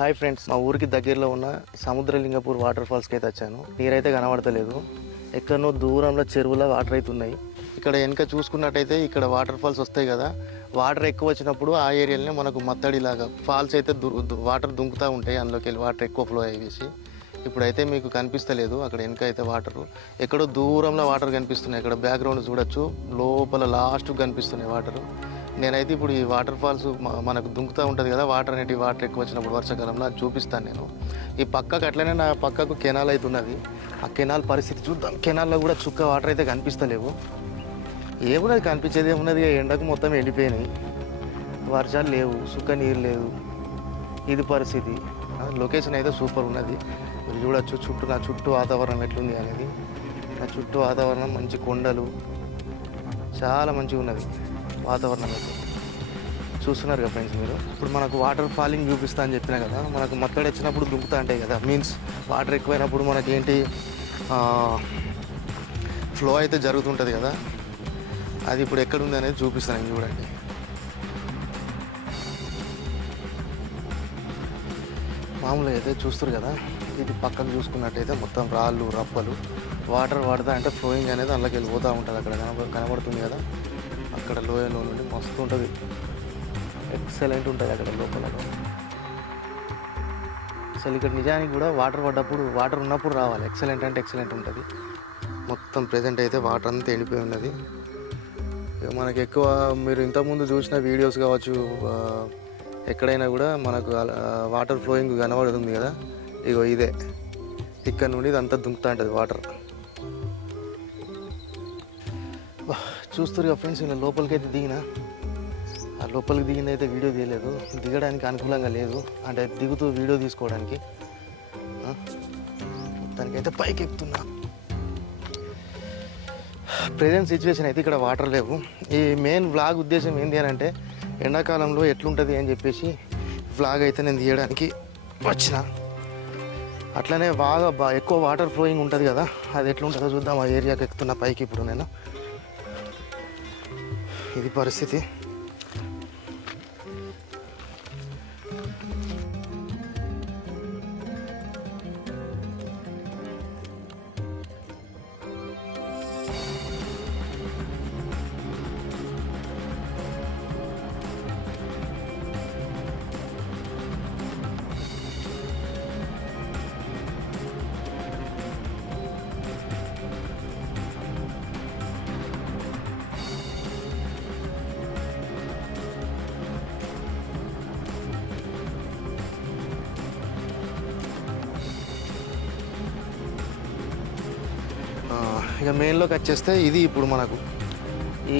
Hi friends, మా ఊరికి దగ్గరలో ఉన్న సముద్రలింగపూర్ వాటర్ ఫాల్స్కి అయితే వచ్చాను. నీరైతే కనబడతలేదు, ఎక్కడనో దూరంలో చెరువులో వాటర్ అయితే ఉన్నాయి. ఇక్కడ వెనక చూసుకున్నట్టయితే ఇక్కడ వాటర్ ఫాల్స్ వస్తాయి కదా, వాటర్ ఎక్కువ వచ్చినప్పుడు ఆ ఏరియాలోనే మనకు మత్తడిలాగా ఫాల్స్ అయితే వాటర్ దుంకుతూ ఉంటాయి. అందులోకి వెళ్ళి వాటర్ ఎక్కువ ఫ్లో అయ్యేసి ఇప్పుడైతే మీకు కనిపిస్తలేదు. అక్కడ వెనక అయితే వాటర్ ఎక్కడో దూరంలో వాటర్ కనిపిస్తున్నాయి. ఇక్కడ బ్యాక్గ్రౌండ్ చూడొచ్చు, లోపల లాస్ట్కి కనిపిస్తున్నాయి వాటర్. నేనైతే ఇప్పుడు ఈ వాటర్ ఫాల్స్ మనకు దుంకుతూ ఉంటుంది కదా, వాటర్ ఎక్కువ వచ్చినప్పుడు వర్షాకాలంలో అది చూపిస్తాను నేను. ఈ పక్కకు అట్లనే నా పక్కకు కెనాల్ అయితే ఉన్నది. ఆ కెనాల్ పరిస్థితి చూద్దాం. కెనాల్లో కూడా చుక్క వాటర్ అయితే కనిపిస్తలేవు. ఏమున్నది, కనిపించేది ఏమున్నది, ఎండకు మొత్తం ఎండిపోయినాయి, వర్షాలు లేవు, చుక్క నీరు లేదు. ఇది పరిస్థితి. లొకేషన్ అయితే సూపర్ ఉన్నది. మీరు చూడొచ్చు నా చుట్టూ వాతావరణం ఎట్లుంది అనేది. నా చుట్టూ వాతావరణం మంచి కొండలు, చాలా మంచిగా ఉన్నది వాతావరణం అయితే. చూస్తున్నారు కదా ఫ్రెండ్స్ మీరు. ఇప్పుడు మనకు వాటర్ ఫాలింగ్ చూపిస్తా అని చెప్పినా కదా, మనకు మత్తడి వచ్చినప్పుడు దుంకుతా ఉంటాయి కదా, మీన్స్ వాటర్ ఎక్కువైనప్పుడు మనకేంటి ఫ్లో అయితే జరుగుతుంటుంది కదా, అది ఇప్పుడు ఎక్కడుంది అనేది చూపిస్తాను. చూడండి, మామూలుగా అయితే చూస్తారు కదా, ఇది పక్కకు చూసుకున్నట్టయితే మొత్తం రాళ్ళు రప్పలు, వాటర్ పడతా అంటే ఫ్లోయింగ్ అనేది అందులోకి వెళ్ళిపోతూ ఉంటుంది. అక్కడ కనబడుతుంది కదా, అక్కడ లోయలో నుండి మస్తు ఉంటుంది, ఎక్సలెంట్ ఉంటుంది అక్కడ లోపల. అసలు ఇక్కడ నిజానికి కూడా వాటర్ పడ్డప్పుడు, వాటర్ ఉన్నప్పుడు రావాలి. ఎక్సలెంట్ అంటే ఎక్సలెంట్ ఉంటుంది. మొత్తం ప్రజెంట్ అయితే వాటర్ అంతా ఎండిపోయి ఉన్నది. మనకి ఎక్కువ మీరు ఇంతకుముందు చూసిన వీడియోస్ కావచ్చు, ఎక్కడైనా కూడా మనకు వాటర్ ఫ్లోయింగ్ కనబడుతుంది కదా, ఇగో ఇదే. ఇక్కడ నుండి ఇదంతా దుంకుతూ ఉంటుంది వాటర్. చూస్తారు కదా ఫ్రెండ్స్, ఇలా లోపలికి అయితే దిగిన. ఆ లోపలికి దిగింది అయితే వీడియో తీయలేదు, దిగడానికి అనుకూలంగా లేదు, అంటే దిగుతూ వీడియో తీసుకోవడానికి. దానికైతే పైకి ఎక్కుతున్నా. ప్రజెంట్ సిచ్యువేషన్ అయితే ఇక్కడ వాటర్ లేవు. ఈ మెయిన్ వ్లాగ్ ఉద్దేశం ఏంటి అని అంటే, ఎండాకాలంలో ఎట్లుంటుంది అని చెప్పేసి వ్లాగ్ అయితే నేను తీయడానికి వచ్చిన. అట్లనే బాగా ఎక్కువ వాటర్ ఫ్లోయింగ్ ఉంటుంది కదా, అది ఎట్లుంటుందో చూద్దాం. ఆ ఏరియాకి ఎక్కుతున్న పైకి ఇప్పుడు నేను. ఇది పరిస్థితి. ఇక మెయిన్లోకి వచ్చేస్తే ఇది ఇప్పుడు మనకు ఈ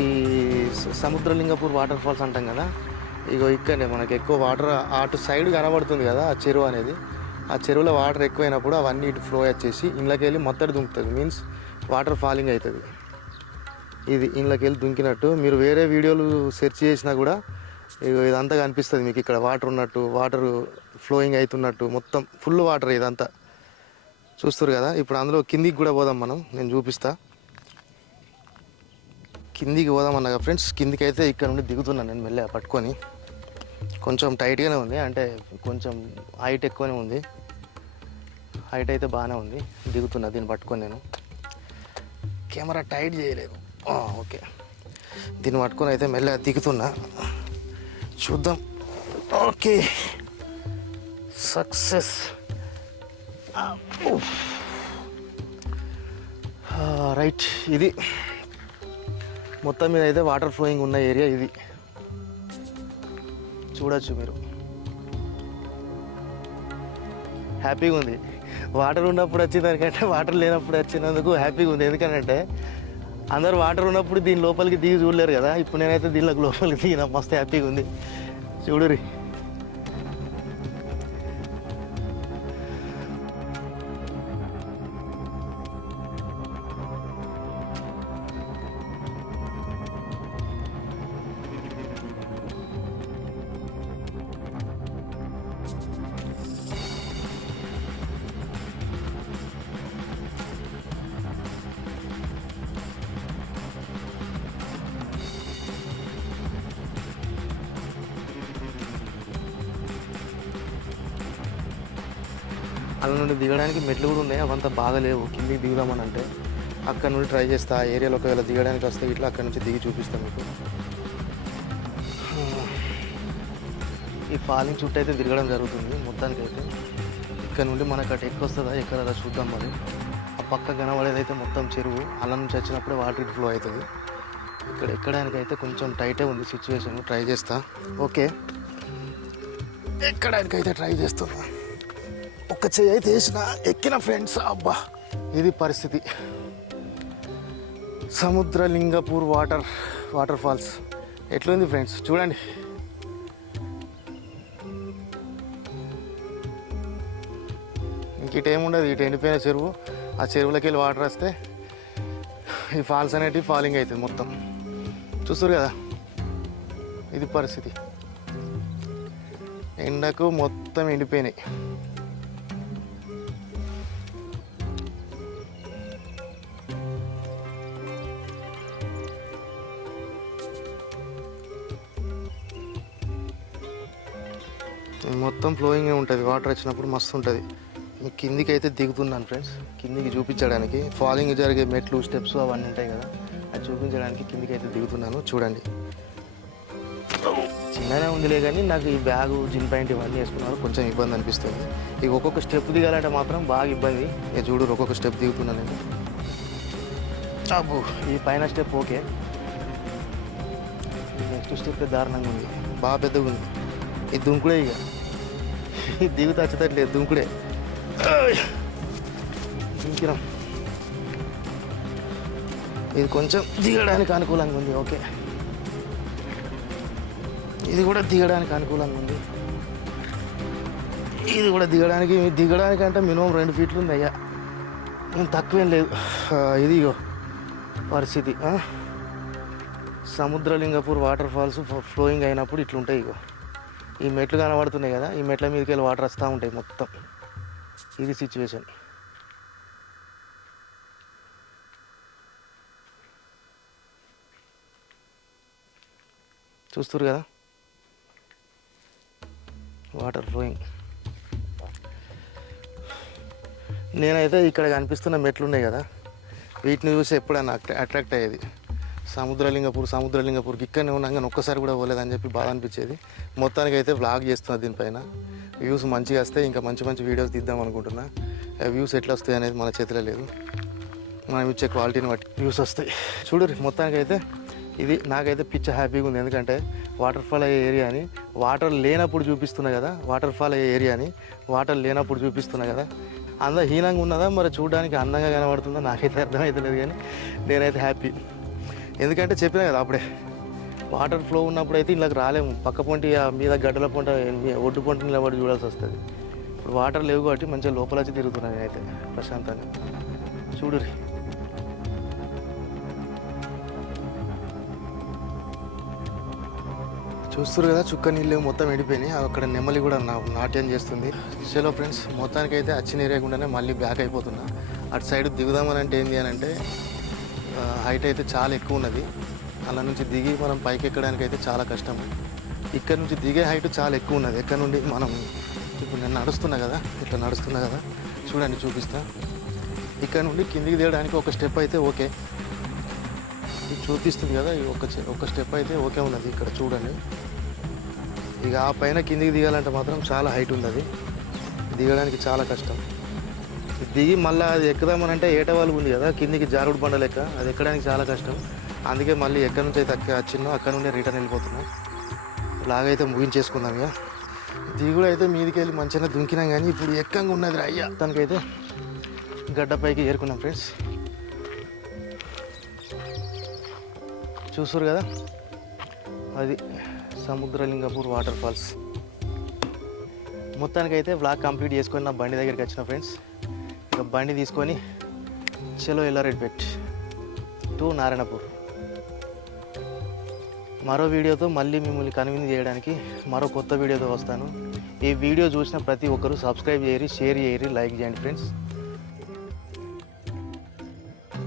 సముద్రలింగపూర్ వాటర్ ఫాల్స్ అంటాం కదా, ఇగో ఇక్కడనే మనకి ఎక్కువ వాటర్ అటు సైడ్ కనబడుతుంది కదా, ఆ చెరువు అనేది. ఆ చెరువులో వాటర్ ఎక్కువైనప్పుడు అవన్నీ ఇటు ఫ్లో వచ్చేసి ఇంట్లోకి వెళ్ళి మొత్తడి దుంకుతుంది, మీన్స్ వాటర్ ఫాలింగ్ అవుతుంది. ఇది ఇంట్లోకి వెళ్ళి దుంకినట్టు. మీరు వేరే వీడియోలు సెర్చ్ చేసినా కూడా ఇదంతా కనిపిస్తుంది మీకు. ఇక్కడ వాటర్ ఉన్నట్టు, వాటర్ ఫ్లోయింగ్ అవుతున్నట్టు, మొత్తం ఫుల్ వాటర్ ఇదంతా చూస్తారు కదా. ఇప్పుడు అందులో కిందికి కూడా పోదాం మనం, నేను చూపిస్తా. కిందికి పోదాం అన్నగా ఫ్రెండ్స్. కిందికి అయితే ఇక్కడ నుండి దిగుతున్నాను నేను మెల్లగా పట్టుకొని. కొంచెం టైట్గానే ఉంది, అంటే కొంచెం హైట్ ఎక్కువనే ఉంది. హైట్ అయితే బాగానే ఉంది. దిగుతున్నా దీన్ని పట్టుకొని నేను. కెమెరా టైట్ చేయలేదు, ఓకే. దీన్ని పట్టుకొని అయితే మెల్లగా దిగుతున్నా, చూద్దాం. Okay, success. రైట్, ఇది మొత్తం మీద అయితే వాటర్ ఫ్లోయింగ్ ఉన్న ఏరియా ఇది. చూడొచ్చు మీరు. హ్యాపీగా ఉంది. వాటర్ ఉన్నప్పుడు వచ్చేదానికంటే వాటర్ లేనప్పుడు వచ్చినందుకు హ్యాపీగా ఉంది. ఎందుకంటే అందరు వాటర్ ఉన్నప్పుడు దీని లోపలికి దిగి చూడలేరు కదా. ఇప్పుడు నేనైతే దీనిలోకి లోపలికి దిగిన, మస్తు హ్యాపీగా ఉంది. చూడురి. అలా నుండి దిగడానికి మెట్లు కూడా ఉన్నాయి, అవంతా బాగలేవు. కిందికి దిగుదామని అంటే అక్కడ నుండి ట్రై చేస్తా. ఆ ఏరియాలో ఒకవేళ దిగడానికి వస్తే ఇట్లా అక్కడ నుంచి దిగి చూపిస్తాను మీకు. ఈ ఫాలింగ్ చుట్టూ అయితే తిరగడం జరుగుతుంది మొత్తానికైతే. ఇక్కడ నుండి మనకు అటు ఎక్కువ వస్తుందా ఎక్కడ చూద్దాం. మరి ఆ పక్క కనబడేదైతే మొత్తం చెరువు, అలా నుంచి వచ్చినప్పుడే వాటర్ ఇట్ ఫ్లో అవుతుంది. ఇక్కడ ఎక్కడానికైతే కొంచెం టైటే ఉంది సిచ్యువేషన్. ట్రై చేస్తా. ఓకే, ఎక్కడానికైతే ట్రై చేస్తున్నా. ఒక్క చెయ్యి అయితే వేసిన, ఎక్కిన ఫ్రెండ్స్. అబ్బా, ఇది పరిస్థితి. సముద్రలింగపూర్ వాటర్ ఫాల్స్ ఎట్లుంది ఫ్రెండ్స్ చూడండి. ఇంక ఇటు ఏముండదు, ఇటు ఎండిపోయిన చెరువు. ఆ చెరువులోకి వెళ్ళి వాటర్ వస్తే ఈ ఫాల్స్ అనేటివి ఫాలింగ్ అవుతుంది మొత్తం. చూస్తారు కదా, ఇది పరిస్థితి. ఎండకు మొత్తం ఎండిపోయినాయి. మొత్తం ఫ్లోయింగే ఉంటుంది. వాటర్ వచ్చినప్పుడు మస్తు ఉంటుంది. మీకు కిందికి అయితే దిగుతున్నాను ఫ్రెండ్స్, కిందికి చూపించడానికి. ఫాలింగ్ జరిగే మెట్లు, స్టెప్స్ అవన్నీ ఉంటాయి కదా, అది చూపించడానికి కిందికి అయితే దిగుతున్నాను. చూడండి, చిన్ననే ఉందిలే కానీ నాకు ఈ బ్యాగు, జిన్ ప్యాంట్ ఇవన్నీ వేసుకున్నారు, కొంచెం ఇబ్బంది అనిపిస్తుంది. ఇక ఒక్కొక్క స్టెప్ దిగాలంటే మాత్రం బాగా ఇబ్బంది. ఇక చూడు, ఒక్కొక్క స్టెప్ దిగుతున్నాను నేను. అబ్బో, ఈ పైన స్టెప్ ఓకే, నెక్స్ట్ స్టెప్ దారుణంగా ఉంది, బాగా పెద్దగా ఉంది. ఇది దుంకుడే, ఇక ఇది దిగుతా వచ్చేటట్లేదు, దుంకుడే. దుంకినాం. ఇది కొంచెం దిగడానికి అనుకూలంగా ఉంది. ఓకే, ఇది కూడా దిగడానికి అనుకూలంగా ఉంది. ఇది కూడా దిగడానికి అంటే మినిమం 2 ఫీట్లు ఉంది అయ్యా, తక్కువేం లేదు. ఇది పరిస్థితి. సముద్రలింగపూర్ వాటర్ ఫాల్స్ ఫ్లోయింగ్ అయినప్పుడు ఇట్లుంటాయి. ఈ మెట్లు కనబడుతున్నాయి కదా, ఈ మెట్ల మీదకి వెళ్ళి వాటర్ వస్తూ ఉంటాయి మొత్తం. ఇది సిచ్యువేషన్. చూస్తారు కదా వాటర్ ఫ్లోయింగ్. నేనైతే ఇక్కడ కనిపిస్తున్న మెట్లు ఉన్నాయి కదా, వీటిని చూసి ఎప్పుడన్నా అట్రాక్ట్ అయ్యేది. సముద్రలింగపూర్కి ఇక్కడనే ఉన్నాం కానీ ఒక్కసారి కూడా పోలేదని చెప్పి బాధ అనిపించేది. మొత్తానికి అయితే వ్లాగ్ చేస్తున్నా దీనిపైన. వ్యూస్ మంచిగా వస్తే ఇంకా మంచి మంచి వీడియోస్ తీద్దాం అనుకుంటున్నా. వ్యూస్ ఎట్లా వస్తాయి అనేది మన చేతిలో లేదు, మనం ఇచ్చే క్వాలిటీని బట్టి వ్యూస్ వస్తాయి. చూడరు, మొత్తానికైతే ఇది నాకైతే పిచ్చ హ్యాపీగా ఉంది. ఎందుకంటే వాటర్ ఫాల్ అయ్యే ఏరియాని వాటర్ లేనప్పుడు చూపిస్తున్నా కదా, వాటర్ లేనప్పుడు చూపిస్తున్నా కదా. హీనంగా ఉన్నదా మరి, చూడడానికి అందంగా కనబడుతుందా నాకైతే అర్థమవుతలేదు, కానీ నేనైతే హ్యాపీ. ఎందుకంటే చెప్పినా కదా అప్పుడే, వాటర్ ఫ్లో ఉన్నప్పుడు అయితే ఇళ్ళకి రాలేము. పక్క పొంటి మీద గడ్డల పొంట, ఒడ్డు పొంట నిలబడి చూడాల్సి వస్తుంది. ఇప్పుడు వాటర్ లేవు కాబట్టి మంచిగా లోపల వచ్చి తిరుగుతున్నాను నేనైతే ప్రశాంతంగా. చూడురి, చూస్తారు కదా, చుక్క నీళ్ళు మొత్తం ఎండిపోయినాయి. అక్కడ నెమ్మలి కూడా నాట్యం చేస్తుంది. చలో ఫ్రెండ్స్, మొత్తానికైతే వచ్చిన ఏరియా గుండానే మళ్ళీ బ్యాక్ అయిపోతున్నా. అటు సైడ్ దిగుదామని అంటే ఏంటి అని అంటే హైట్ అయితే చాలా ఎక్కువ ఉన్నది. అలా నుంచి దిగి మనం పైకి ఎక్కడానికి అయితే చాలా కష్టం. ఇక్కడ నుంచి దిగే హైట్ చాలా ఎక్కువ ఉన్నది. ఎక్కడ నుండి మనం ఇప్పుడు నేను నడుస్తున్నా కదా, ఇట్లా నడుస్తున్నా కదా, చూడండి చూపిస్తా. ఇక్కడ నుండి కిందికి దిగడానికి ఒక స్టెప్ అయితే ఓకే, ఇది చూపిస్తుంది కదా, ఈ ఒక స్టెప్ అయితే ఓకే ఉన్నది. ఇక్కడ చూడండి, ఇక ఆ పైన కిందికి దిగాలంటే మాత్రం చాలా హైట్ ఉంది. అది దిగడానికి చాలా కష్టం. దిగి మళ్ళీ అది ఎక్కుదామనంటే ఏటవాళ్ళు ఉంది కదా, కిందికి జారుడు బండ లెక్క, అది ఎక్కడానికి చాలా కష్టం. అందుకే మళ్ళీ ఎక్కడి నుంచి అయితే వచ్చిందో అక్కడ నుండి రిటర్న్ వెళ్ళిపోతున్నాం. లాగైతే ముగించేసుకుందాం. ఇక దిగుడు అయితే మీదికి వెళ్ళి మంచిగా దుంకినాం, కానీ ఇప్పుడు ఎక్కంగా ఉన్నది అయ్యా. తనకైతే గడ్డపైకి ఏరుకున్నాం ఫ్రెండ్స్. చూస్తారు కదా, అది సముద్రలింగపూర్ వాటర్ ఫాల్స్. మొత్తానికైతే వ్లాగ్ కంప్లీట్ చేసుకొని నా బండి దగ్గరికి వచ్చిన ఫ్రెండ్స్. ఇక బండి తీసుకొని చలో ఎల్లారెడ్డిపేట్ టు నారాయణపూర్. మరో వీడియోతో మళ్ళీ మిమ్మల్ని కన్విన్స్ చేయడానికి మరో కొత్త వీడియోతో వస్తాను. ఈ వీడియో చూసిన ప్రతి ఒక్కరూ సబ్స్క్రైబ్ చేయరి, షేర్ చేయరి, లైక్ చేయండి ఫ్రెండ్స్.